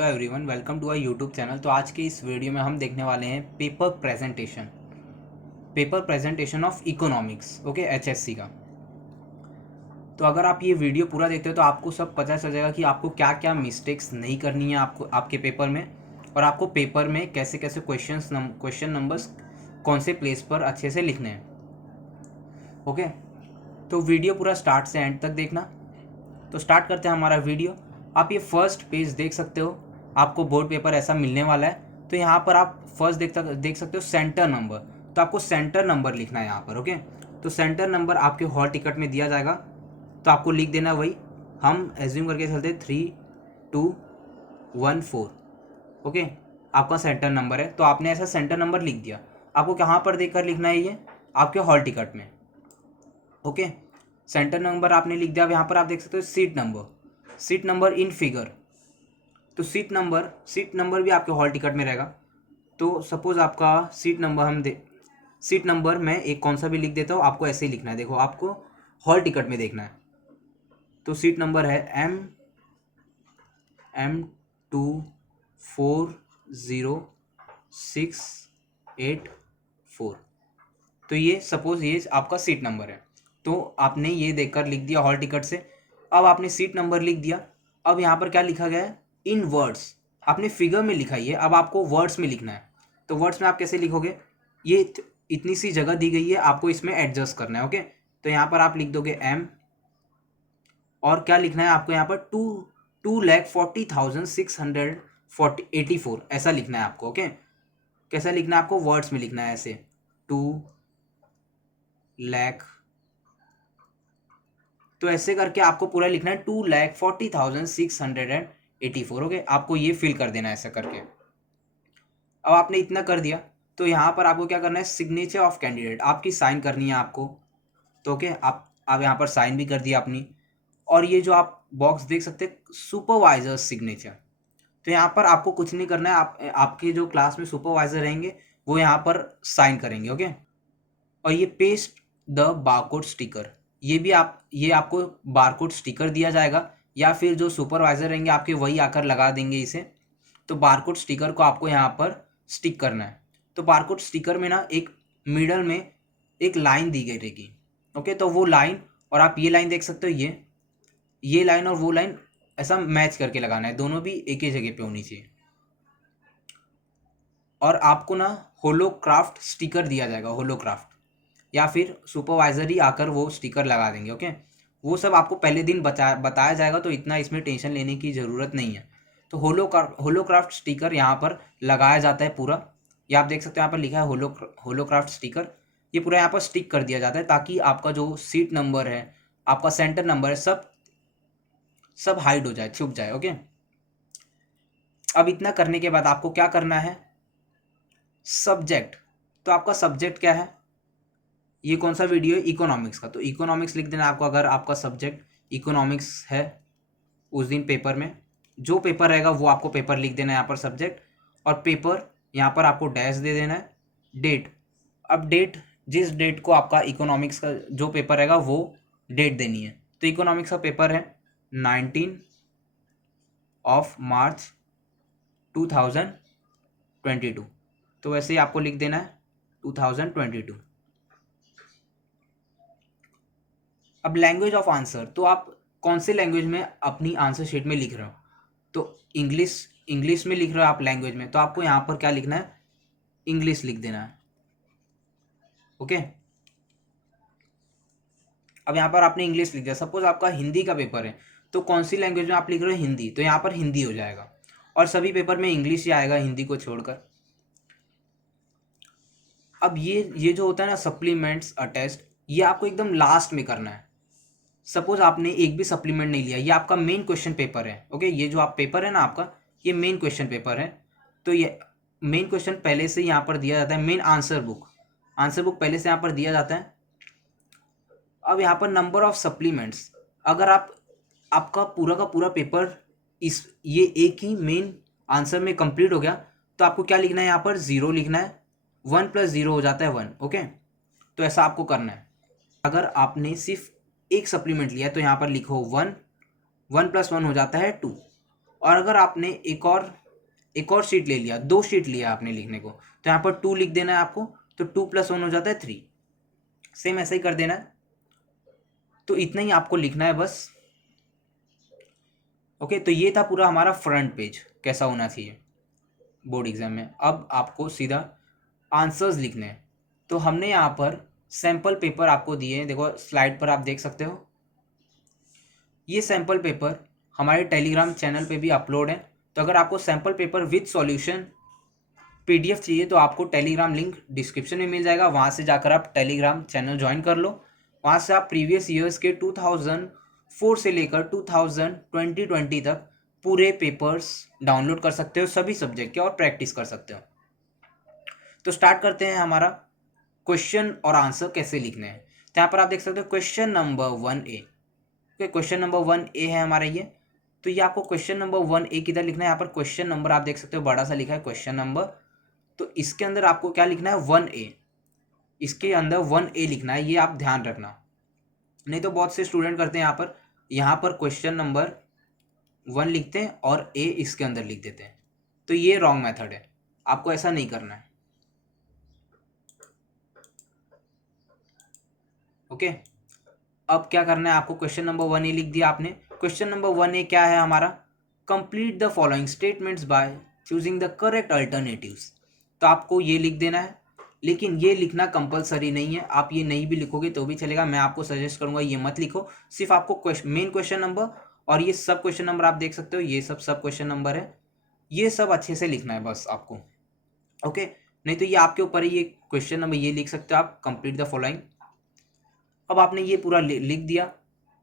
Hello everyone, welcome to our YouTube channel. तो आज के इस वीडियो में हम देखने वाले हैं paper presentation of economics, okay, HSC का। तो अगर आप ये वीडियो पूरा देखते हो तो आपको सब पता चल जाएगा कि आपको क्या क्या मिस्टेक्स नहीं करनी है आपको आपके पेपर में, और आपको पेपर में कैसे कैसे क्वेश्चन नंबर्स कौन से प्लेस पर अच्छे से लिखने हैं, ओके। तो वीडियो पूरा स्टार्ट से एंड तक देखना। तो स्टार्ट करते हैं हमारा वीडियो। आप ये फर्स्ट पेज देख सकते हो, आपको बोर्ड पेपर ऐसा मिलने वाला है। तो यहाँ पर आप फर्स्ट देख सकते हो सेंटर नंबर। तो आपको सेंटर नंबर लिखना है यहाँ पर, ओके। तो सेंटर नंबर आपके हॉल टिकट में दिया जाएगा, तो आपको लिख देना वही। हम एज्यूम करके चलते 3214, ओके। आपका सेंटर नंबर है, तो आपने ऐसा सेंटर नंबर लिख दिया। आपको कहाँ पर देखकर लिखना है ये? आपके हॉल टिकट में, ओके। सेंटर नंबर आपने लिख दिया। अब यहाँ पर आप देख सकते हो सीट नंबर इन फिगर। तो सीट नंबर भी आपके हॉल टिकट में रहेगा। तो सपोज आपका सीट नंबर मैं एक कौन सा भी लिख देता हूँ, आपको ऐसे ही लिखना है। देखो, आपको हॉल टिकट में देखना है। तो सीट नंबर है M240684। तो ये सपोज ये आपका सीट नंबर है। तो आपने ये देखकर लिख दिया हॉल टिकट से। अब आपने सीट नंबर लिख दिया। अब यहाँ पर क्या लिखा गया है? इन वर्ड्स। आपने फिगर में लिखा ही है, अब आपको वर्ड्स में लिखना है। तो वर्ड्स में आप कैसे लिखोगे? ये इतनी सी जगह दी गई है, आपको इसमें एडजस्ट करना है, ओके। तो यहाँ पर आप लिख दोगे M, और क्या लिखना है आपको यहाँ पर? 2,40,684 ऐसा लिखना है आपको, ओके। कैसा लिखना है आपको? वर्ड्स में लिखना है ऐसे 2,00,000। तो ऐसे करके आपको पूरा लिखना है 2,40,684, ओके। आपको ये फिल कर देना है ऐसा करके। अब आपने इतना कर दिया, तो यहाँ पर आपको क्या करना है? सिग्नेचर ऑफ कैंडिडेट, आपकी साइन करनी है आपको। तो ओके, आप यहाँ पर साइन भी कर दिया अपनी। और ये जो आप बॉक्स देख सकते हैं, सुपरवाइजर सिग्नेचर। तो यहाँ पर आपको कुछ नहीं करना है। आपके जो क्लास में सुपरवाइजर रहेंगे वो यहाँ पर साइन करेंगे, ओके। और ये पेस्ट द बारकोड स्टिकर, ये आपको बारकोड स्टिकर दिया जाएगा, या फिर जो सुपरवाइजर रहेंगे आपके वही आकर लगा देंगे इसे। तो बारकोड स्टिकर को आपको यहाँ पर स्टिक करना है। तो बारकोड स्टिकर में ना एक मिडल में एक लाइन दी गई रहेगी, ओके। तो वो लाइन, और आप ये लाइन देख सकते हो, ये लाइन और वो लाइन ऐसा मैच करके लगाना है, दोनों भी एक ही जगह पे होनी चाहिए। और आपको ना होलोक्राफ्ट स्टिकर दिया जाएगा, होलोक्राफ्ट, या फिर सुपरवाइजर ही आकर वो स्टिकर लगा देंगे, ओके। वो सब आपको पहले दिन बताया जाएगा, तो इतना इसमें टेंशन लेने की ज़रूरत नहीं है। तो होलोक्राफ्ट स्टिकर यहाँ पर लगाया जाता है पूरा। ये आप देख सकते हो, यहाँ पर लिखा है होलोक्राफ्ट स्टिकर। ये पूरा यहाँ पर स्टिक कर दिया जाता है, ताकि आपका जो सीट नंबर है, आपका सेंटर नंबर है, सब हाइड हो जाए, छुप जाए, ओके। अब इतना करने के बाद आपको क्या करना है? सब्जेक्ट। तो आपका सब्जेक्ट क्या है? ये कौन सा वीडियो है? इकोनॉमिक्स का। तो इकोनॉमिक्स लिख देना आपको, अगर आपका सब्जेक्ट इकोनॉमिक्स है उस दिन पेपर में। जो पेपर रहेगा वो आपको पेपर लिख देना है यहाँ पर, सब्जेक्ट। और पेपर यहाँ पर आपको डैश दे देना है। डेट, अब डेट, जिस डेट को आपका इकोनॉमिक्स का जो पेपर रहेगा वो डेट देनी है। तो इकोनॉमिक्स का पेपर है 19 मार्च 2022। तो वैसे ही आपको लिख देना है 2022। अब लैंग्वेज ऑफ आंसर, तो आप कौन से लैंग्वेज में अपनी आंसर शीट में लिख रहे हो? तो इंग्लिश में लिख रहे हो आप लैंग्वेज में, तो आपको यहाँ पर क्या लिखना है? इंग्लिश लिख देना है, ओके। अब यहाँ पर आपने इंग्लिश लिख दिया। सपोज आपका हिंदी का पेपर है, तो कौन सी लैंग्वेज में आप लिख रहे हो? हिंदी, तो यहाँ पर हिंदी हो जाएगा। और सभी पेपर में इंग्लिश ही आएगा, हिंदी को छोड़कर। अब ये जो होता है ना, सप्लीमेंट्स अटेस्ट, ये आपको एकदम लास्ट में करना है। सपोज आपने एक भी सप्लीमेंट नहीं लिया, ये आपका मेन क्वेश्चन पेपर है, ओके। ये जो आप पेपर है ना आपका, ये मेन क्वेश्चन पेपर है। तो ये मेन क्वेश्चन पहले से यहाँ पर दिया जाता है। मेन आंसर बुक पहले से यहाँ पर दिया जाता है। अब यहाँ पर नंबर ऑफ सप्लीमेंट्स, अगर आपका पूरा का पूरा पेपर ये एक ही मेन आंसर में कंप्लीट हो गया, तो आपको क्या लिखना है? यहाँ पर 0 लिखना है। 1 + 0 हो जाता है 1, ओके। तो ऐसा आपको करना है। अगर आपने सिर्फ एक सप्लीमेंट लिया है, तो यहाँ पर लिखो 1, 1 + 1 हो जाता है 2। और अगर आपने एक और शीट ले लिया, 2 शीट लिया आपने लिखने को, तो यहाँ पर 2 लिख देना है आपको, तो 2 + 1 हो जाता है 3। सेम ऐसा ही कर देना है। तो इतना ही आपको लिखना है बस। ओके, तो ये था पूरा हमारा फ्रंट पेज कैसा होना चाहिए बोर्ड एग्जाम में। अब आपको सीधा आंसर्स लिखने हैं। तो हमने यहाँ पर सैम्पल पेपर आपको दिए हैं, देखो स्लाइड पर आप देख सकते हो। ये सैम्पल पेपर हमारे टेलीग्राम चैनल पे भी अपलोड है। तो अगर आपको sample paper with solution PDF चाहिए तो आपको टेलीग्राम लिंक डिस्क्रिप्शन में मिल जाएगा, वहाँ से जाकर आप टेलीग्राम चैनल ज्वाइन कर लो। वहाँ से आप प्रीवियस ईयर्स के 2004 से लेकर 2020 तक पूरे पेपर्स डाउनलोड कर सकते हो सभी सब्जेक्ट के, और प्रैक्टिस कर सकते हो। तो स्टार्ट करते हैं हमारा क्वेश्चन और आंसर कैसे लिखने हैं। तो यहाँ पर आप देख सकते हो question number 1A। Question number 1A है हमारा ये। तो ये आपको क्वेश्चन नंबर 1A किधर लिखना है, यहाँ पर क्वेश्चन नंबर आप देख सकते हो बड़ा सा लिखा है क्वेश्चन नंबर। तो इसके अंदर आपको क्या लिखना है, 1A। इसके अंदर 1A लिखना है, ये आप ध्यान रखना। नहीं तो बहुत से स्टूडेंट करते हैं यहाँ पर क्वेश्चन नंबर 1 लिखते हैं और A इसके अंदर लिख देते हैं। तो ये रॉन्ग मेथड है, आपको ऐसा नहीं करना है। ओके, अब क्या करना है आपको, क्वेश्चन नंबर 1A लिख दिया आपने। क्वेश्चन नंबर 1A क्या है हमारा, complete the following statements by choosing the correct alternatives. तो आपको ये लिख देना है, लेकिन ये लिखना कंपलसरी नहीं है, आप ये नहीं भी लिखोगे तो भी चलेगा। मैं आपको सजेस्ट करूंगा ये मत लिखो, सिर्फ आपको मेन क्वेश्चन नंबर और ये सब क्वेश्चन नंबर आप देख सकते हो, ये सब क्वेश्चन नंबर है, ये सब अच्छे से लिखना है बस आपको। ओके, नहीं तो ये आपके ऊपर है, ये क्वेश्चन नंबर ये लिख सकते हो आप, कंप्लीट द फॉलोइंग। अब आपने ये पूरा लिख दिया,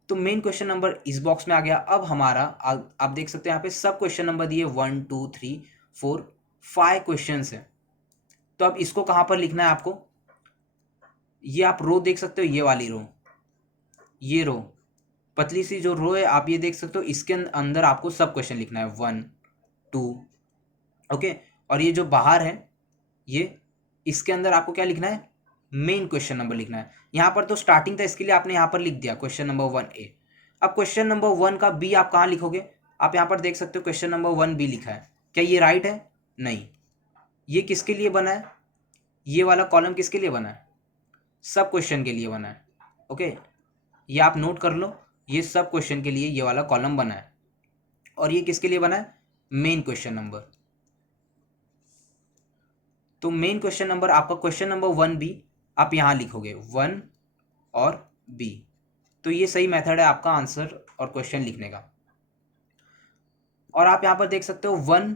तो मेन क्वेश्चन नंबर इस बॉक्स में आ गया। अब हमारा आप देख सकते हैं यहाँ पे सब क्वेश्चन नंबर दिए 1 2 3 4 5 क्वेश्चन है। तो अब इसको कहाँ पर लिखना है आपको, ये आप रो देख सकते हो, ये वाली रो, ये रो पतली सी जो रो है आप ये देख सकते हो, इसके अंदर आपको सब क्वेश्चन लिखना है 1 2। ओके, और ये जो बाहर है ये, इसके अंदर आपको क्या लिखना है, मेन क्वेश्चन नंबर लिखना है। यहाँ पर तो स्टार्टिंग था, इसके लिए आपने यहाँ पर लिख दिया क्वेश्चन नंबर 1A। अब क्वेश्चन नंबर 1 का B आप कहाँ लिखोगे, आप यहाँ पर देख सकते हो क्वेश्चन नंबर 1B लिखा है। क्या ये राइट है, नहीं। ये किसके लिए बना है, ये वाला कॉलम किसके लिए बना है, सब क्वेश्चन के लिए बना है। ओके, ये आप नोट कर लो, ये सब क्वेश्चन के लिए ये वाला कॉलम बना है। और ये किसके लिए बना है, मेन क्वेश्चन नंबर। तो मेन क्वेश्चन नंबर आपका क्वेश्चन नंबर 1B आप यहाँ लिखोगे 1 और B। तो ये सही मेथड है आपका आंसर और क्वेश्चन लिखने का। और आप यहाँ पर देख सकते हो 1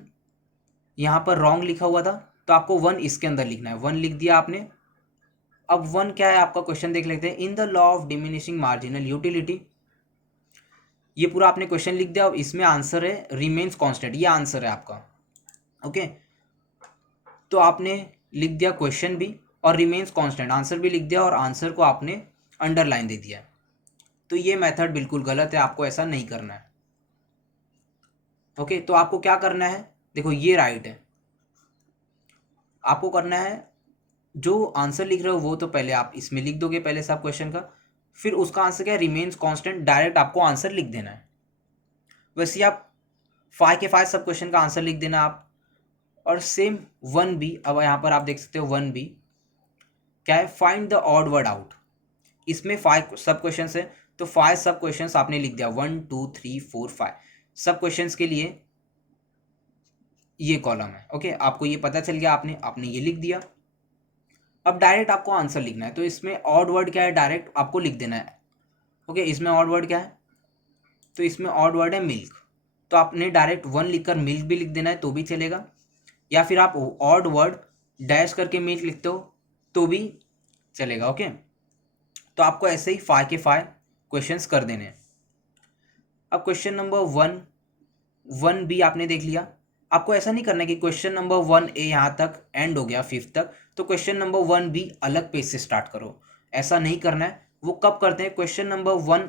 यहाँ पर रॉन्ग लिखा हुआ था, तो आपको 1 इसके अंदर लिखना है, 1 लिख दिया आपने। अब 1 क्या है आपका, क्वेश्चन देख लेते हैं। In the law of diminishing marginal utility, ये पूरा आपने क्वेश्चन लिख दिया। अब इसमें आंसर है रिमेन्स कांस्टेंट, ये आंसर है आपका। ओके, तो आपने लिख दिया क्वेश्चन भी और रिमेन्स कांस्टेंट, आंसर भी लिख दिया और आंसर को आपने अंडरलाइन दे दिया। तो ये मेथड बिल्कुल गलत है, आपको ऐसा नहीं करना है। ओके, तो आपको क्या करना है, देखो ये राइट है। आपको करना है जो आंसर लिख रहे हो वो तो पहले आप इसमें लिख दोगे पहले सब क्वेश्चन का, फिर उसका आंसर क्या है, रिमेन्स कांस्टेंट, डायरेक्ट आपको आंसर लिख देना है। वैसे आप 5 के 5 सब क्वेश्चन का आंसर लिख देना आप। और सेम 1B, अब यहाँ पर आप देख सकते हो 1B क्या है, find the odd word out. इसमें 5 सब क्वेश्चन है, तो 5 सब क्वेश्चन आपने लिख दिया, 1 2 3 4 5 सब क्वेश्चन के लिए ये कॉलम है। ओके, आपको ये पता चल गया, आपने ये लिख दिया। अब डायरेक्ट आपको आंसर लिखना है, तो इसमें ऑड वर्ड क्या है, डायरेक्ट आपको लिख देना है। ओके, इसमें ऑड वर्ड क्या है, तो इसमें ऑड वर्ड है मिल्क, तो आपने डायरेक्ट 1 लिखकर मिल्क भी लिख देना है तो भी चलेगा, या फिर आप ऑड वर्ड डैश करके मिल्क लिखते हो तो भी चलेगा। ओके, तो आपको ऐसे ही 5 के 5 क्वेश्चंस कर देने हैं। अब क्वेश्चन नंबर 1B आपने देख लिया। आपको ऐसा नहीं करना कि क्वेश्चन नंबर 1A यहाँ तक एंड हो गया 5th तक, तो क्वेश्चन नंबर 1B अलग पेज से स्टार्ट करो, ऐसा नहीं करना है। वो कब करते हैं, क्वेश्चन नंबर 1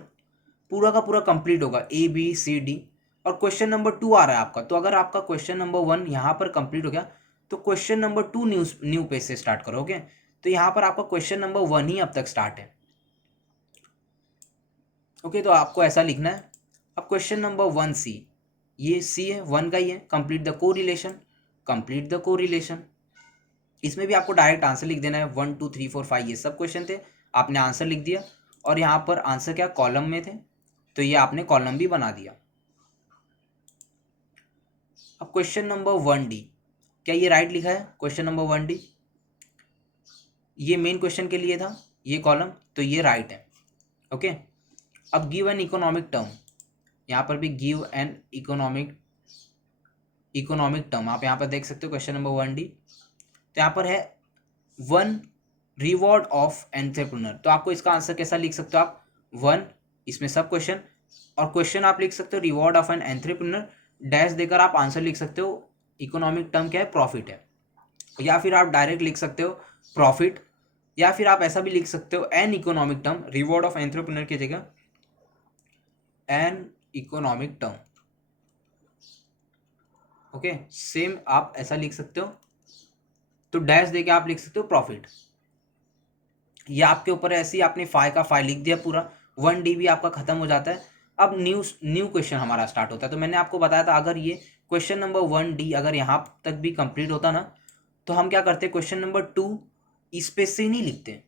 पूरा का पूरा कंप्लीट होगा ABCD और क्वेश्चन नंबर 2 आ रहा है आपका, तो अगर आपका क्वेश्चन नंबर 1 यहाँ पर कंप्लीट हो गया तो क्वेश्चन नंबर 2 न्यू पेज से स्टार्ट करोगे। तो यहाँ पर आपका क्वेश्चन नंबर 1 ही अब तक स्टार्ट है। ओके, तो आपको ऐसा लिखना है। अब क्वेश्चन नंबर 1C, ये सी है, 1 का ही है, complete the correlation, complete the correlation. इसमें भी आपको डायरेक्ट आंसर लिख देना है, 1 2 3 4 5 ये सब क्वेश्चन थे, आपने आंसर लिख दिया। और यहाँ पर आंसर क्या कॉलम में थे, तो ये आपने कॉलम भी बना दिया। अब क्वेश्चन नंबर 1D, क्या ये राइट लिखा है? क्वेश्चन नंबर 1D ये मेन क्वेश्चन के लिए था, ये कॉलम, तो ये राइट है। ओके, अब गिव एन इकोनॉमिक टर्म, यहाँ पर भी गिव एन इकोनॉमिक टर्म आप यहाँ पर देख सकते हो क्वेश्चन नंबर 1D। तो यहाँ पर है 1 रिवॉर्ड ऑफ एंटरप्रेन्योर, तो आपको इसका आंसर कैसा लिख सकते हो आप? 1 इसमें सब क्वेश्चन, और क्वेश्चन आप लिख सकते हो reward of an entrepreneur, dash देकर आप आंसर लिख सकते हो। इकोनॉमिक टर्म क्या है? प्रॉफिट है। या फिर आप डायरेक्ट लिख सकते हो प्रॉफिट, या फिर आप ऐसा भी लिख सकते हो an economic term, reward of entrepreneur की जगह an economic term. Okay, same आप ऐसा लिख सकते हो, तो डैश देके आप लिख सकते हो प्रॉफिट। ये आपके ऊपर है, ऐसे ही आपने फाइव का फाइव लिख दिया पूरा, 1D भी आपका खत्म हो जाता है। अब न्यू क्वेश्चन हमारा स्टार्ट होता है। तो मैंने आपको बताया था अगर ये क्वेश्चन नंबर 1D अगर यहाँ तक भी कंप्लीट होता ना, तो हम क्या करते, क्वेश्चन नंबर 2 इस पेज से नहीं लिखते,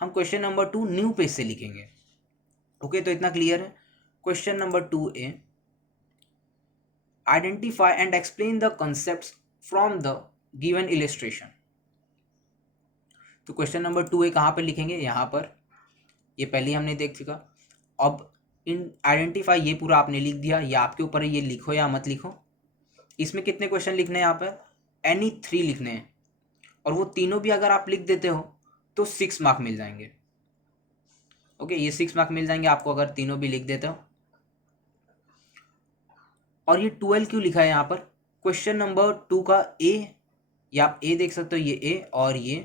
हम क्वेश्चन नंबर 2 न्यू पेज से लिखेंगे। ओके, तो इतना क्लियर है। Question number 2A, identify and explain the concepts from the given illustration. तो क्वेश्चन नंबर 2A कहाँ पर लिखेंगे? यहाँ पर, ये पहले ही हमने देख चुका। अब इन आइडेंटिफाई ये पूरा आपने लिख दिया, या आपके ऊपर है ये लिखो या मत लिखो। इसमें कितने क्वेश्चन लिखने हैं? यहाँ पर एनी 3 लिखने हैं, और वो तीनों भी अगर आप लिख देते हो तो 6 मार्क मिल जाएंगे। ओके, ये 6 मार्क मिल जाएंगे आपको अगर तीनों भी लिख देते हो। और ये 12 क्यों लिखा है यहाँ पर? क्वेश्चन नंबर 2 का ए, या आप ए देख सकते हो, ये ए और ये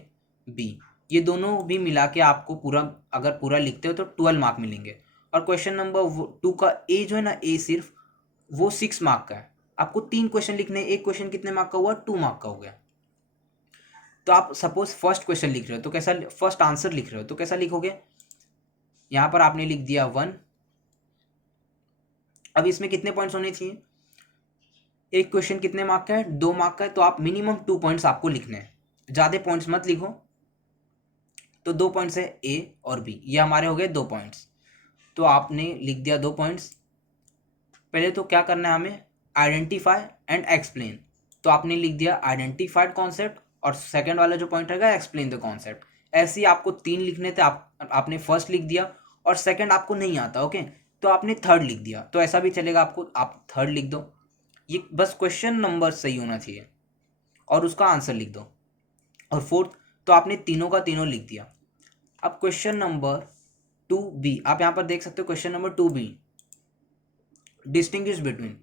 बी, ये दोनों भी मिला के आपको पूरा अगर पूरा लिखते हो तो 12 मार्क मिलेंगे। और क्वेश्चन नंबर 2 का ए जो है ना, ए सिर्फ वो 6 मार्क का है। आपको 3 क्वेश्चन लिखने हैं, एक क्वेश्चन कितने मार्क का हुआ? 2 मार्क का हो गया। तो आप सपोज फर्स्ट क्वेश्चन लिख रहे हो तो कैसा, फर्स्ट आंसर लिख रहे हो तो कैसा लिखोगे? यहाँ पर आपने लिख दिया 1। अब इसमें कितने पॉइंट्स होने चाहिए? एक क्वेश्चन कितने मार्क का है? 2 मार्क का है, तो आप मिनिमम 2 पॉइंट्स आपको लिखने हैं, ज़्यादा पॉइंट्स मत लिखो। तो 2 पॉइंट्स है ए और बी, ये हमारे हो गए 2 पॉइंट्स। तो आपने लिख दिया 2 पॉइंट्स। पहले तो क्या करना है हमें? Identify and explain. तो आपने लिख दिया आइडेंटिफाइड कॉन्सेप्ट, और सेकंड वाला जो पॉइंट रहेगा एक्सप्लेन द कॉन्सेप्ट। ऐसे ही आपको 3 लिखने थे, आपने फर्स्ट लिख दिया, और सेकंड आपको नहीं आता, ओके, तो आपने थर्ड लिख दिया, तो ऐसा भी चलेगा आपको, आप थर्ड लिख दो। ये बस क्वेश्चन नंबर सही होना चाहिए और उसका आंसर लिख दो। और फोर्थ, तो आपने तीनों का तीनों लिख दिया। अब क्वेश्चन नंबर 2B आप यहाँ पर देख सकते हो, question number 2B distinguish between.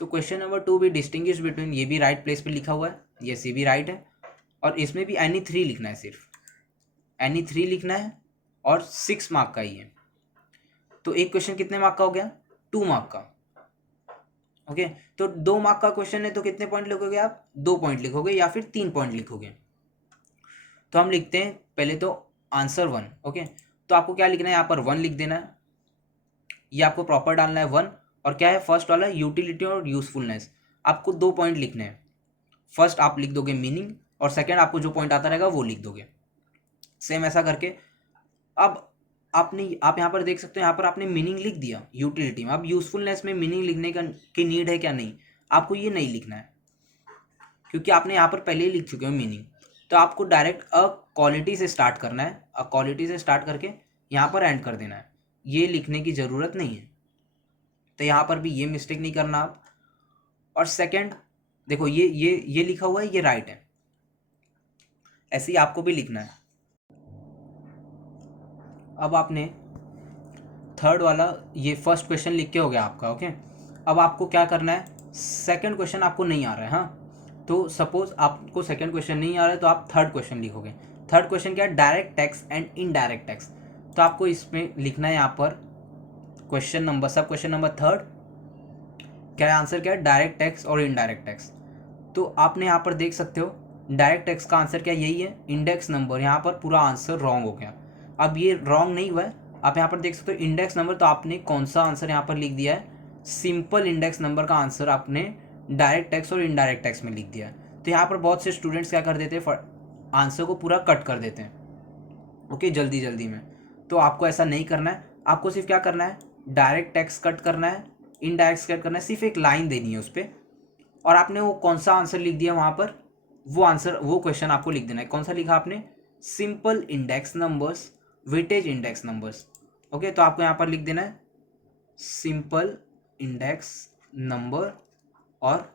तो question number 2B distinguish between, ये भी राइट प्लेस पे लिखा हुआ है, ये सी भी राइट है। और इसमें भी एनी 3 लिखना है, सिर्फ एनी 3 लिखना है, और 6 मार्क का ही है। तो एक क्वेश्चन कितने मार्क का हो गया? 2 मार्क का। ओके, तो 2 मार्क का क्वेश्चन है, तो कितने पॉइंट लिखोगे आप? 2 पॉइंट लिखोगे या फिर 3 पॉइंट लिखोगे? तो हम लिखते हैं पहले तो आंसर 1। ओके, तो आपको क्या लिखना है? यहाँ पर 1 लिख देना है, ये आपको प्रॉपर डालना है 1। और क्या है फर्स्ट वाला? यूटिलिटी और यूजफुलनेस। आपको 2 पॉइंट लिखने हैं। फर्स्ट आप लिख दोगे मीनिंग, और सेकेंड आपको जो पॉइंट आता रहेगा वो लिख दोगे, सेम ऐसा करके। अब आप यहाँ पर देख सकते हो, यहाँ पर आपने मीनिंग लिख दिया यूटिलिटी में। अब यूजफुलनेस में मीनिंग लिखने की नीड है क्या? नहीं, आपको ये नहीं लिखना है, क्योंकि आपने यहाँ पर पहले ही लिख चुके हो मीनिंग। तो आपको डायरेक्ट अ क्वालिटी से स्टार्ट करना है, अ क्वालिटी से स्टार्ट करके यहाँ पर एंड कर देना है, ये लिखने की ज़रूरत नहीं है। तो यहाँ पर भी ये मिस्टेक नहीं करना आप। और सेकंड देखो, ये लिखा हुआ है, ये राइट है, ऐसे ही आपको भी लिखना है। अब आपने थर्ड वाला ये फर्स्ट क्वेश्चन लिख के हो गया आपका, ओके। अब आपको क्या करना है? सेकंड क्वेश्चन आपको नहीं आ रहा है, हाँ, तो सपोज आपको सेकंड क्वेश्चन नहीं आ रहा है, तो आप थर्ड क्वेश्चन लिखोगे। थर्ड क्वेश्चन क्या है? Direct tax and indirect tax. तो आपको इसमें लिखना है यहाँ पर क्वेश्चन नंबर, सब क्वेश्चन नंबर थर्ड, क्या आंसर क्या है? डायरेक्ट टैक्स और इनडायरेक्ट टैक्स। तो आपने यहाँ पर देख सकते हो डायरेक्ट टैक्स का आंसर क्या? यही है, इंडेक्स नंबर। यहाँ पर पूरा आंसर रॉन्ग हो गया। अब ये रॉन्ग नहीं हुआ है, आप यहाँ पर देख सकते हो इंडेक्स नंबर, तो आपने कौन सा आंसर यहाँ पर लिख दिया है? सिंपल इंडेक्स नंबर का आंसर आपने डायरेक्ट टैक्स और इनडायरेक्ट टैक्स में लिख दिया है। तो यहाँ पर बहुत से स्टूडेंट्स क्या कर देते हैं, आंसर को पूरा कट कर देते हैं, ओके, जल्दी जल्दी में। तो आपको ऐसा नहीं करना है, आपको सिर्फ क्या करना है, डायरेक्ट टैक्स कट करना है, इनडायरेक्ट कट करना है, सिर्फ एक लाइन देनी है उस पर, और आपने वो कौन सा आंसर लिख दिया वहाँ पर, वो आंसर, वो क्वेश्चन आपको लिख देना है। कौन सा लिखा आपने, simple index numbers, weightage index numbers, okay. तो आपको यहाँ पर लिख देना है सिंपल इंडेक्स नंबर और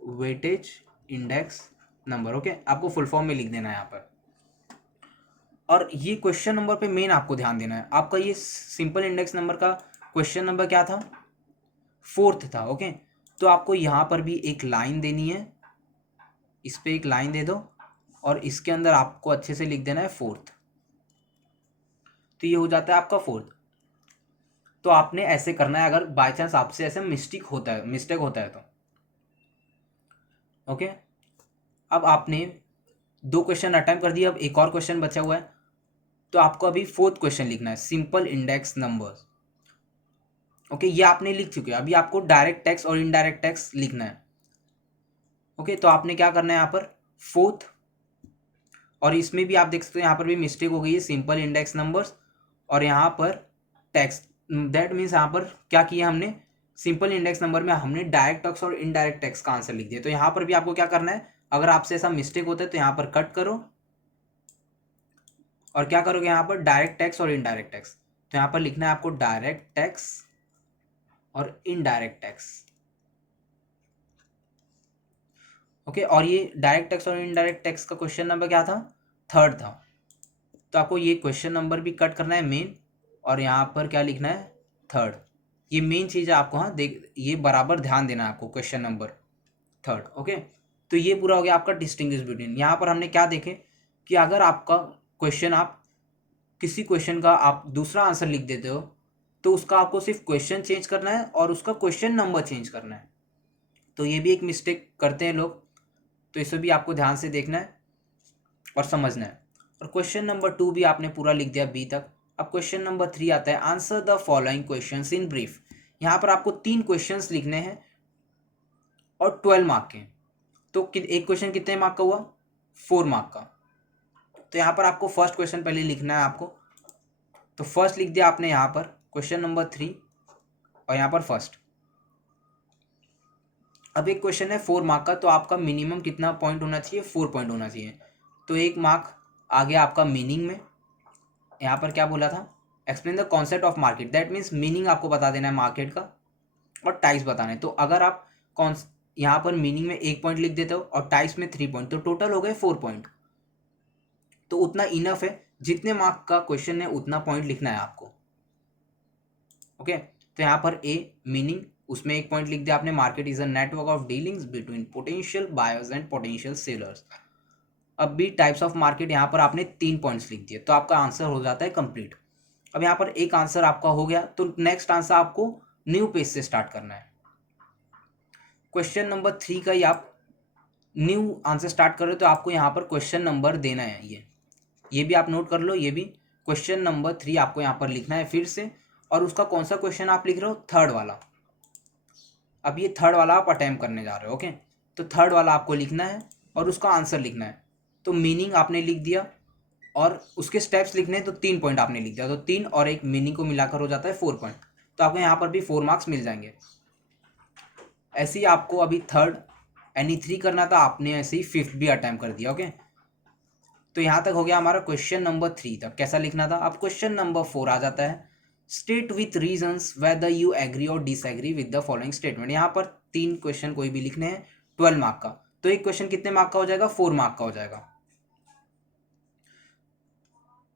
वेटेज इंडेक्स नंबर, ओके। आपको फुल फॉर्म में लिख देना है यहाँ पर। और ये क्वेश्चन नंबर पे मेन आपको ध्यान देना है। आपका ये सिंपल इंडेक्स नंबर का क्वेश्चन नंबर क्या था, 4th था, ओके। तो आपको यहाँ पर भी एक लाइन देनी है, इस पे एक लाइन दे दो और इसके अंदर आपको अच्छे से लिख देना है 4th। तो ये हो जाता है आपका 4th। तो आपने ऐसे करना है, अगर बाय चांस आपसे ऐसे मिस्टेक होता है तो, ओके। अब आपने 2 क्वेश्चन अटेम्प्ट कर दिए, अब एक और क्वेश्चन बचा हुआ है। तो आपको अभी 4th क्वेश्चन लिखना है, सिंपल इंडेक्स नंबर्स, ओके। ये आपने लिख चुके हैं, अभी आपको डायरेक्ट टैक्स और इनडायरेक्ट टैक्स लिखना है, ओके। तो आपने क्या करना है यहाँ पर 4th, और इसमें भी आप देख सकते हो यहाँ पर भी मिस्टेक हो गई है, सिंपल इंडेक्स नंबर्स और यहाँ पर टैक्स। दैट मीन्स यहाँ पर क्या किया हमने, सिंपल इंडेक्स नंबर में हमने डायरेक्ट टैक्स और इनडायरेक्ट टैक्स का आंसर लिख दिया। तो यहाँ पर भी आपको क्या करना है, अगर आपसे ऐसा मिस्टेक होता है तो यहाँ पर कट करो और क्या करोगे यहाँ पर डायरेक्ट टैक्स और इनडायरेक्ट टैक्स। तो यहाँ पर लिखना है आपको डायरेक्ट टैक्स और इनडायरेक्ट टैक्स, ओके। और ये डायरेक्ट टैक्स और इनडायरेक्ट टैक्स का क्वेश्चन नंबर क्या था, 3rd था। तो आपको ये क्वेश्चन नंबर भी कट करना है मेन, और यहाँ पर क्या लिखना है 3rd। ये मेन चीज़ है, आपको हाँ देख, ये बराबर ध्यान देना है आपको, क्वेश्चन नंबर 3rd, ओके। तो ये पूरा हो गया आपका डिस्टिंग्विश बिटवीन। यहाँ पर हमने क्या देखे कि अगर आपका क्वेश्चन, आप किसी क्वेश्चन का आप दूसरा आंसर लिख देते हो तो उसका आपको सिर्फ क्वेश्चन चेंज करना है और उसका क्वेश्चन नंबर चेंज करना है। तो ये भी एक मिस्टेक करते हैं लोग, तो इसे भी आपको ध्यान से देखना है और समझना है। और क्वेश्चन नंबर 2 भी आपने पूरा लिख दिया बी तक। अब क्वेश्चन नंबर 3 आता है, answer the following questions in brief. यहाँ पर आपको 3 क्वेश्चंस लिखने हैं और 12 मार्क के। तो एक क्वेश्चन कितने मार्क का हुआ, 4 मार्क का। तो यहाँ पर आपको फर्स्ट क्वेश्चन पहले लिखना है आपको। तो फर्स्ट लिख दिया आपने यहाँ पर क्वेश्चन नंबर 3 और यहाँ पर फर्स्ट। अब एक क्वेश्चन है 4 मार्क का, तो आपका मिनिमम कितना पॉइंट होना चाहिए, 4 पॉइंट होना चाहिए। तो 1 मार्क आ गया आपका मीनिंग में। यहाँ पर क्या बोला था, explain the concept of market, that means meaning आपको बता देना है मार्केट का और टाइप्स बताना है। तो अगर आप यहाँ पर मीनिंग में 1 पॉइंट लिख देते हो और टाइप्स में 3 पॉइंट, तो टोटल हो गए 4 पॉइंट। तो उतना इनफ है, जितने मार्क का क्वेश्चन है उतना पॉइंट लिखना है आपको, ओके। तो यहाँ पर ए मीनिंग, उसमें 1 पॉइंट लिख दिया आपने, market is a network of dealings between potential buyers and potential sellers. अब बी टाइप्स ऑफ मार्केट, यहाँ पर आपने 3 पॉइंट्स लिख दिए, तो आपका आंसर हो जाता है कंप्लीट। अब यहाँ पर एक आंसर आपका हो गया, तो नेक्स्ट आंसर आपको न्यू पेज से स्टार्ट करना है। क्वेश्चन नंबर 3 का ही आप न्यू आंसर स्टार्ट कर रहे हो, तो आपको यहाँ पर क्वेश्चन नंबर देना है, ये भी आप नोट कर लो। ये भी क्वेश्चन नंबर 3 आपको यहाँ पर लिखना है फिर से, और उसका कौन सा क्वेश्चन आप लिख रहे हो, 3rd वाला। अब ये 3rd वाला आप अटेम्प्ट करने जा रहे हो, ओके। तो 3rd वाला आपको लिखना है और उसका आंसर लिखना है। तो मीनिंग आपने लिख दिया और उसके स्टेप्स लिखने हैं, तो 3 पॉइंट आपने लिख दिया, तो 3 और 1 मीनिंग को मिलाकर हो जाता है 4 पॉइंट। तो आपको यहाँ पर भी 4 मार्क्स मिल जाएंगे। ऐसे ही आपको अभी 3rd यानी 3 करना था, आपने ऐसे ही 5th भी अटेम्प्ट कर दिया, ओके। तो यहाँ तक हो गया हमारा क्वेश्चन नंबर 3 तक, कैसा लिखना था। अब क्वेश्चन नंबर 4 आ जाता है, state with reasons whether you agree or disagree with the following statement. यहाँ पर 3 क्वेश्चन कोई भी लिखने हैं 12 मार्क का। तो एक क्वेश्चन कितने मार्क का हो जाएगा, 4 मार्क का हो जाएगा।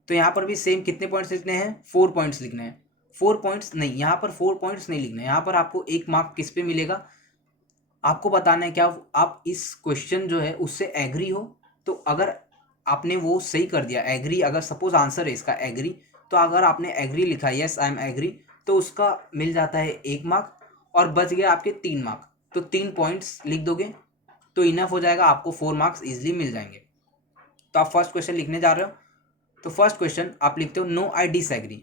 तो यहाँ पर भी सेम कितने पॉइंट्स लिखने हैं, 4 पॉइंट्स लिखने हैं। 4 पॉइंट्स नहीं, यहाँ पर 4 पॉइंट्स नहीं लिखने, यहाँ पर आपको 1 मार्क किस पे मिलेगा, आपको बताना है क्या आप इस क्वेश्चन जो है उससे एग्री हो। तो अगर आपने वो सही कर दिया एग्री, अगर सपोज आंसर है इसका एग्री, तो अगर आपने एग्री लिखा यस आई एम एग्री, तो उसका मिल जाता है 1 मार्क और बच गया आपके 3 मार्क। तो 3 पॉइंट्स लिख दोगे तो इनफ हो जाएगा, आपको 4 मार्क्स इजीली मिल जाएंगे। तो आप फर्स्ट क्वेश्चन लिखने जा रहे हो, तो फर्स्ट क्वेश्चन आप लिखते हो नो आई डिसएग्री,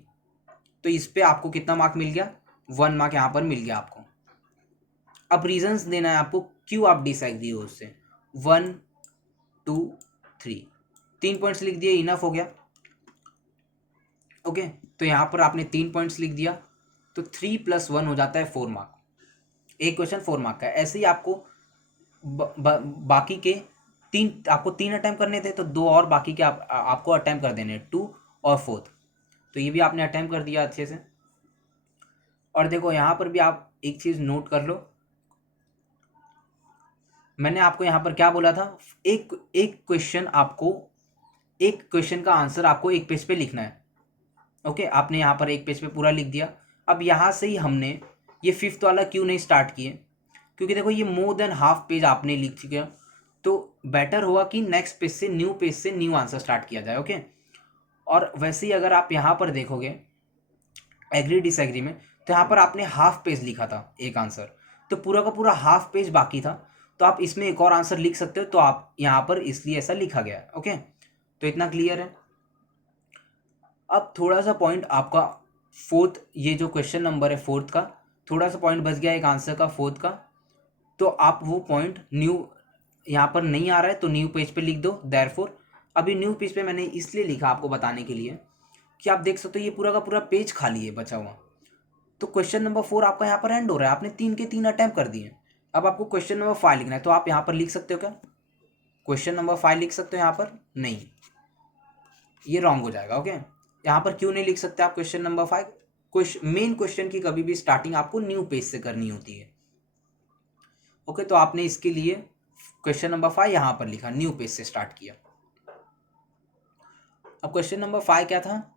तो इस पे आपको कितना मार्क मिल गया, 1 मार्क यहाँ पर मिल गया आपको। अब रीजंस देना है आपको क्यों आप डिसएग्री हो उससे। 1 2 3 3 पॉइंट्स लिख दिए, इनफ हो गया। ओके, तो यहाँ पर आपने 3 पॉइंट्स लिख दिया, तो 3 + 1 हो जाता है 4 मार्क। एक क्वेश्चन 4 मार्क का है। ऐसे ही आपको बाकी के आपको 3 अटैम्प्ट करने थे, तो 2 और बाकी के आपको अटैम्प्ट कर देने, 2 और 4। तो ये भी आपने अटैम्प्ट कर दिया अच्छे से। और देखो यहाँ पर भी आप एक चीज़ नोट कर लो, मैंने आपको यहाँ पर क्या बोला था, एक एक क्वेश्चन आपको, एक क्वेश्चन का आंसर आपको एक पेज पे लिखना है। ओके, आपने यहाँ पर एक पेज पे पूरा लिख दिया। अब यहाँ से ही हमने ये 5th वाला क्यों नहीं स्टार्ट किए, क्योंकि देखो ये मोर देन हाफ पेज आपने लिख चुके हो, तो बेटर होगा कि नेक्स्ट पेज से न्यू आंसर स्टार्ट किया जाए। ओके, और वैसे ही अगर आप यहाँ पर देखोगे एग्री डिसएग्री में, तो यहाँ पर आपने हाफ पेज लिखा था एक आंसर, तो पूरा का पूरा हाफ पेज बाकी था, तो आप इसमें एक और आंसर लिख सकते हो, तो आप यहाँ पर इसलिए ऐसा लिखा गया है। ओके, तो इतना क्लियर है। अब थोड़ा सा पॉइंट आपका फोर्थ, ये जो क्वेश्चन नंबर है फोर्थ का, थोड़ा सा पॉइंट बच गया एक आंसर का फोर्थ का, तो आप वो पॉइंट न्यू, यहाँ पर नहीं आ रहा है तो न्यू पेज पे लिख दो। देयरफॉर अभी न्यू पेज पे मैंने इसलिए लिखा आपको बताने के लिए कि आप देख सकते हो ये पूरा का पूरा पेज खाली है बचा हुआ। तो क्वेश्चन नंबर 4 आपका यहाँ पर एंड हो रहा है, आपने 3 के 3 अटैम्प्ट कर दिए। अब आपको क्वेश्चन नंबर 5 लिखना है, तो आप यहाँ पर लिख सकते हो क्या, क्वेश्चन नंबर 5 लिख सकते हो यहाँ पर? नहीं, ये रॉन्ग हो जाएगा। ओके, यहाँ पर क्यों नहीं लिख सकते आप क्वेश्चन नंबर 5? मेन क्वेश्चन की कभी भी स्टार्टिंग आपको न्यू पेज से करनी होती है। ओके, तो आपने इसके लिए क्वेश्चन नंबर 5 यहाँ पर लिखा, न्यू पेज से स्टार्ट किया। अब क्वेश्चन नंबर 5 क्या था,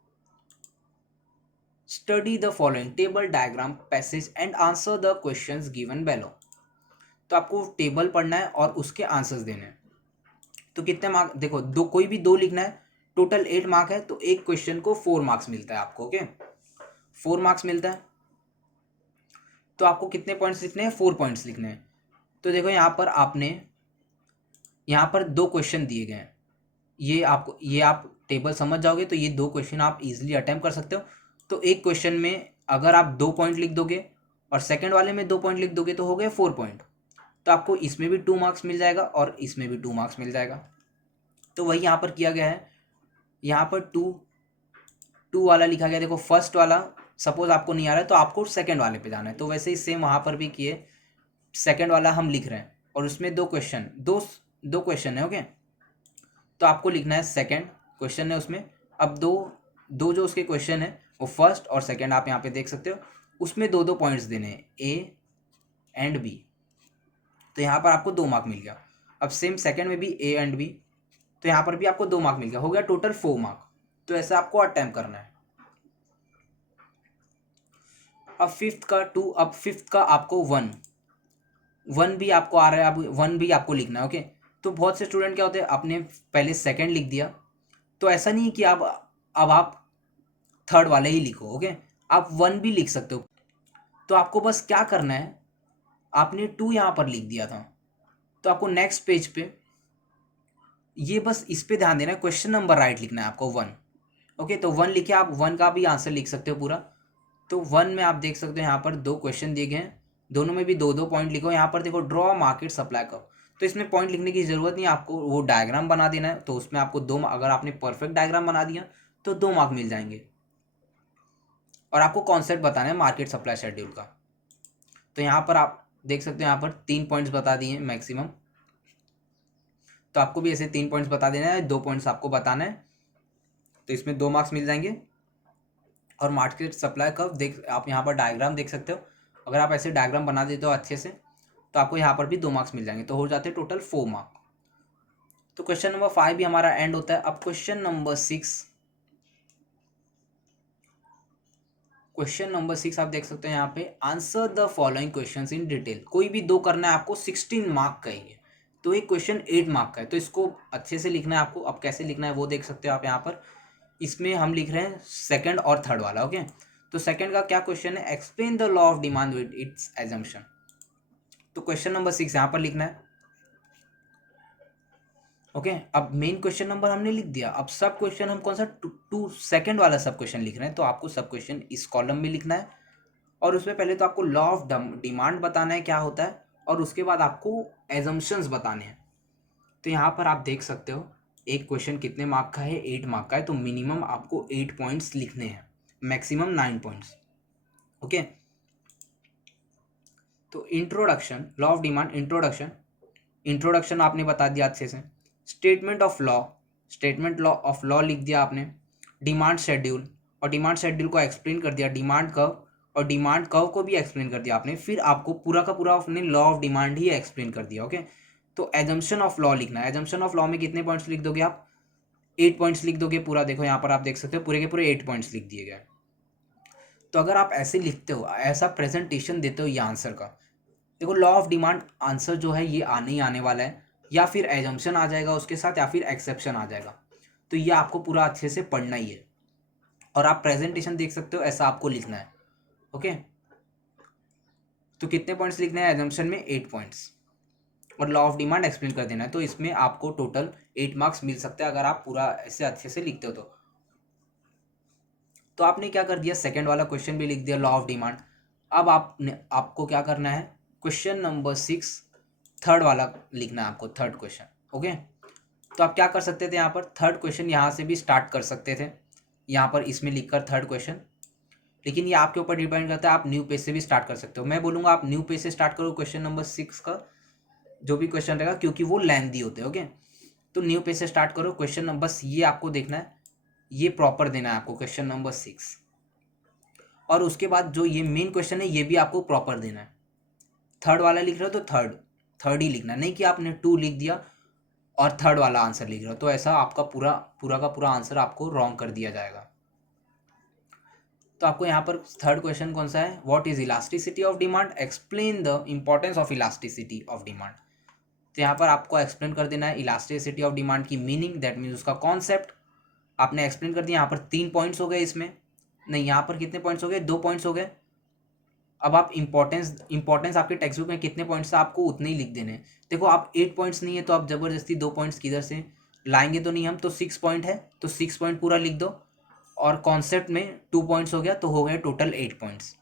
study the following table diagram passage and answer the questions given below. तो आपको टेबल पढ़ना है और उसके आंसर्स देने हैं। तो कितने मार्क, देखो दो, कोई भी 2 लिखना है, टोटल 8 मार्क है, तो एक क्वेश्चन को 4 मार्क्स मिलता है आपको। ओके, 4 मार्क्स मिलता है। तो आपको कितने पॉइंट्स लिखने हैं, 4 पॉइंट्स लिखने हैं। तो देखो यहाँ पर आपने, यहाँ पर 2 क्वेश्चन दिए गए हैं, ये आप टेबल समझ जाओगे तो ये 2 क्वेश्चन आप इजीली अटेम्प्ट कर सकते हो। तो एक क्वेश्चन में अगर आप 2 पॉइंट लिख दोगे और सेकंड वाले में 2 पॉइंट लिख दोगे तो हो गए 4 पॉइंट। तो आपको इसमें भी 2 मार्क्स मिल जाएगा और इसमें भी 2 मार्क्स मिल जाएगा। तो वही यहाँ पर किया गया है, यहाँ पर 2 वाला लिखा गया। देखो फर्स्ट वाला सपोज आपको नहीं आ रहा है तो आपको सेकंड वाले पे जाना है, तो वैसे ही सेम वहाँ पर भी किए, सेकंड वाला हम लिख रहे हैं और उसमें 2 क्वेश्चन है। ओके, तो आपको लिखना है सेकंड क्वेश्चन है उसमें। अब दो जो उसके क्वेश्चन है वो फर्स्ट और सेकंड आप यहाँ पे देख सकते हो, उसमें 2 पॉइंट्स देने हैं, ए एंड बी। तो यहाँ पर आपको 2 मार्क मिल गया। अब सेम सेकंड में भी ए एंड बी, तो यहाँ पर भी आपको 2 मार्क मिल गया, हो गया टोटल 4 मार्क। तो ऐसा आपको अटेम्प्ट करना है। अब फिफ्थ का आपको 1 भी आपको आ रहा है, अब 1 भी आपको लिखना है। ओके, तो बहुत से स्टूडेंट क्या होते हैं, आपने पहले सेकंड लिख दिया, तो ऐसा नहीं है कि अब आप थर्ड वाले ही लिखो। ओके, आप 1 भी लिख सकते हो। तो आपको बस क्या करना है, आपने 2 यहाँ पर लिख दिया था, तो आपको नेक्स्ट पेज पे ये बस इस पे ध्यान देना है, क्वेश्चन नंबर राइट लिखना है आपको 1। ओके, तो 1 लिखे, आप 1 का भी आंसर लिख सकते हो पूरा। तो 1 में आप देख सकते हो यहाँ पर 2 क्वेश्चन दिए गए हैं, दोनों में भी 2 पॉइंट लिखो। यहाँ पर देखो ड्रॉ मार्केट सप्लाई कर्व, तो इसमें पॉइंट लिखने की ज़रूरत नहीं, आपको वो डायग्राम बना देना है, तो उसमें आपको 2, अगर आपने परफेक्ट डायग्राम बना दिया तो 2 मार्क मिल जाएंगे। और आपको कॉन्सेप्ट बताना है मार्केट सप्लाई शेड्यूल का। तो यहाँ पर आप देख सकते हो, यहाँ पर 3 पॉइंट्स बता दिए मैक्सिमम, तो आपको भी ऐसे 3 पॉइंट्स बता देना है, 2 पॉइंट्स आपको बताना है, तो इसमें 2 मार्क्स मिल जाएंगे। और मार्केट सप्लाई कर्व देख, आप यहाँ पर डायग्राम देख सकते हो, अगर आप ऐसे डायग्राम बना देते हो अच्छे से तो आपको यहाँ पर भी 2 मार्क्स मिल जाएंगे, तो हो जाते हैं टोटल 4 मार्क। तो क्वेश्चन नंबर 5 भी हमारा एंड होता है। अब क्वेश्चन नंबर 6 आप देख सकते हैं यहाँ पे, answer the following questions in detail. कोई भी 2 करना है आपको, 16 मार्क का ही है, तो एक क्वेश्चन 8 मार्क का है, तो इसको अच्छे से लिखना है आपको। अब कैसे लिखना है वो देख सकते हो आप यहाँ पर, इसमें हम लिख रहे हैं सेकंड और थर्ड वाला। ओके, तो सेकंड का क्या क्वेश्चन है, explain the law of demand with its assumption. तो क्वेश्चन नंबर 6 यहाँ पर लिखना है। ओके, अब मेन क्वेश्चन नंबर हमने लिख दिया, अब सब क्वेश्चन हम कौन सा, टू सेकंड वाला सब क्वेश्चन लिख रहे हैं, तो आपको सब क्वेश्चन इस कॉलम में लिखना है। और उसमें पहले तो आपको लॉ ऑफ डिमांड बताना है क्या होता है, और उसके बाद आपको एजम्पशंस बताने हैं। तो यहाँ पर आप देख सकते हो एक क्वेश्चन कितने मार्क का है, 8 मार्क का है, तो मिनिमम आपको 8 पॉइंट्स लिखने हैं, मैक्सिमम 9 पॉइंट्स। ओके, तो introduction, law of demand introduction, introduction आपने बता दिया अच्छे से। Statement of law, statement law of law लिख दिया आपने। डिमांड शेड्यूल, और डिमांड शेड्यूल को एक्सप्लेन कर दिया। डिमांड कर्व, और डिमांड कर्व को भी एक्सप्लेन कर दिया आपने। फिर आपको पूरा का पूरा आपने law of demand he explain कर दिया। ओके, तो एजम्पशन ऑफ लॉ लिखना है। एजम्पशन ऑफ लॉ में कितने पॉइंट्स लिख दोगे आप? 8 पॉइंट्स लिख दोगे पूरा। देखो यहाँ पर आप देख सकते हो पूरे के पूरे 8 पॉइंट्स लिख दिए गए। तो अगर आप ऐसे लिखते हो, ऐसा प्रेजेंटेशन देते हो ये आंसर का, देखो लॉ ऑफ डिमांड आंसर जो है ये आने ही आने वाला है, या फिर एजम्पशन आ जाएगा उसके साथ, या फिर एक्सेप्शन आ जाएगा। तो ये आपको पूरा अच्छे से पढ़ना ही है, और आप प्रेजेंटेशन देख सकते हो ऐसा आपको लिखना है। ओके, तो कितने पॉइंट्स लिखने हैं एजम्पशन में? 8 पॉइंट्स, और लॉ ऑफ डिमांड एक्सप्लेन कर देना है। तो इसमें आपको टोटल 8 मार्क्स मिल सकते हैं अगर आप पूरा ऐसे अच्छे से लिखते हो तो आपने क्या कर दिया, सेकंड वाला क्वेश्चन भी लिख दिया लॉ ऑफ डिमांड। अब आपको क्या करना है, क्वेश्चन नंबर 6 थर्ड वाला लिखना है आपको, थर्ड क्वेश्चन। ओके, तो आप क्या कर सकते थे यहाँ पर, थर्ड क्वेश्चन यहाँ से भी स्टार्ट कर सकते थे, यहाँ पर इसमें लिखकर थर्ड क्वेश्चन। लेकिन ये आपके ऊपर डिपेंड करता है, आप न्यू पेज से भी स्टार्ट कर सकते हो। मैं बोलूँगा आप न्यू पेज से स्टार्ट करो क्वेश्चन नंबर 6 का जो भी क्वेश्चन रहेगा, क्योंकि वो लेंथी होते हैं। ओके, तो न्यू पेज से स्टार्ट करो क्वेश्चन नंबर, बस ये आपको देखना है, ये प्रॉपर देना है आपको क्वेश्चन नंबर 6। और उसके बाद जो ये मेन क्वेश्चन है ये भी आपको प्रॉपर देना है। थर्ड वाला लिख रहे हो तो थर्ड थर्ड ही लिखना, नहीं कि आपने 2 लिख दिया और थर्ड वाला आंसर लिख रहे हो, तो ऐसा आपका पूरा का पूरा आंसर आपको रॉन्ग कर दिया जाएगा। तो आपको यहाँ पर थर्ड क्वेश्चन कौन सा है, what is elasticity of demand, explain the importance of elasticity of demand. तो यहाँ पर आपको एक्सप्लेन कर देना है इलास्टिसिटी ऑफ डिमांड की मीनिंग, दैट मीन्स उसका कॉन्सेप्ट आपने एक्सप्लेन कर दिया। यहाँ पर 3 पॉइंट्स हो गए इसमें, नहीं यहाँ पर कितने पॉइंट्स हो गए, 2 पॉइंट्स हो गए। अब आप इंपॉर्टेंस आपके टेक्स्ट बुक में कितने पॉइंट्स है आपको उतने ही लिख देने हैं। देखो आप 8 पॉइंट्स नहीं है तो आप ज़बरदस्ती 2 पॉइंट्स किधर से लाएंगे तो नहीं हम, तो 6 पॉइंट है तो 6 पॉइंट पूरा लिख दो, और कॉन्सेप्ट में 2 पॉइंट्स हो गया तो हो गए टोटल 8 पॉइंट्स।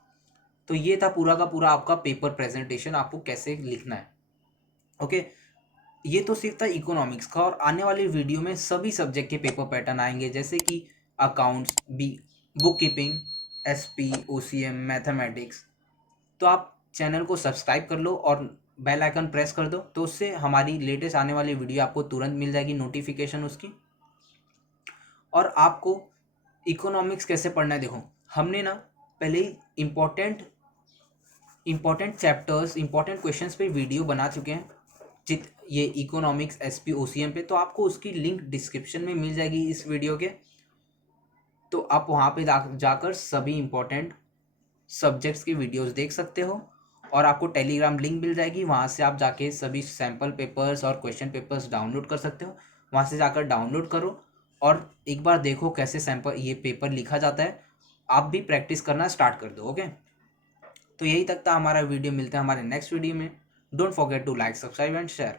तो ये था पूरा का पूरा आपका पेपर प्रेजेंटेशन, आपको कैसे लिखना है। ओके, ये तो सिर्फ था इकोनॉमिक्स का, और आने वाली वीडियो में सभी सब्जेक्ट के पेपर पैटर्न आएंगे, जैसे कि accounts, book keeping, SP, OCM, mathematics. तो आप चैनल को सब्सक्राइब कर लो और बेल आइकन प्रेस कर दो, तो उससे हमारी लेटेस्ट आने वाली वीडियो आपको तुरंत मिल जाएगी, नोटिफिकेशन उसकी। और आपको इकोनॉमिक्स कैसे पढ़ना है, देखो हमने ना पहले ही इम्पोर्टेंट चैप्टर्स, इम्पोर्टेंट क्वेश्चंस पे वीडियो बना चुके हैं, ये इकोनॉमिक्स, एसपी, ओसीएम पे, तो आपको उसकी लिंक डिस्क्रिप्शन में मिल जाएगी इस वीडियो के। तो आप वहाँ पे जाकर सभी इम्पोर्टेंट सब्जेक्ट्स की वीडियोस देख सकते हो, और आपको टेलीग्राम लिंक मिल जाएगी, वहाँ से आप जाके सभी सैम्पल पेपर्स और क्वेश्चन पेपर्स डाउनलोड कर सकते हो। वहाँ से जाकर डाउनलोड करो और एक बार देखो कैसे सैम्पल ये पेपर लिखा जाता है, आप भी प्रैक्टिस करना स्टार्ट कर दो। ओके, तो यही तक था हमारा वीडियो, मिलते हैं हमारे नेक्स्ट वीडियो में। Don't forget to like, subscribe and share.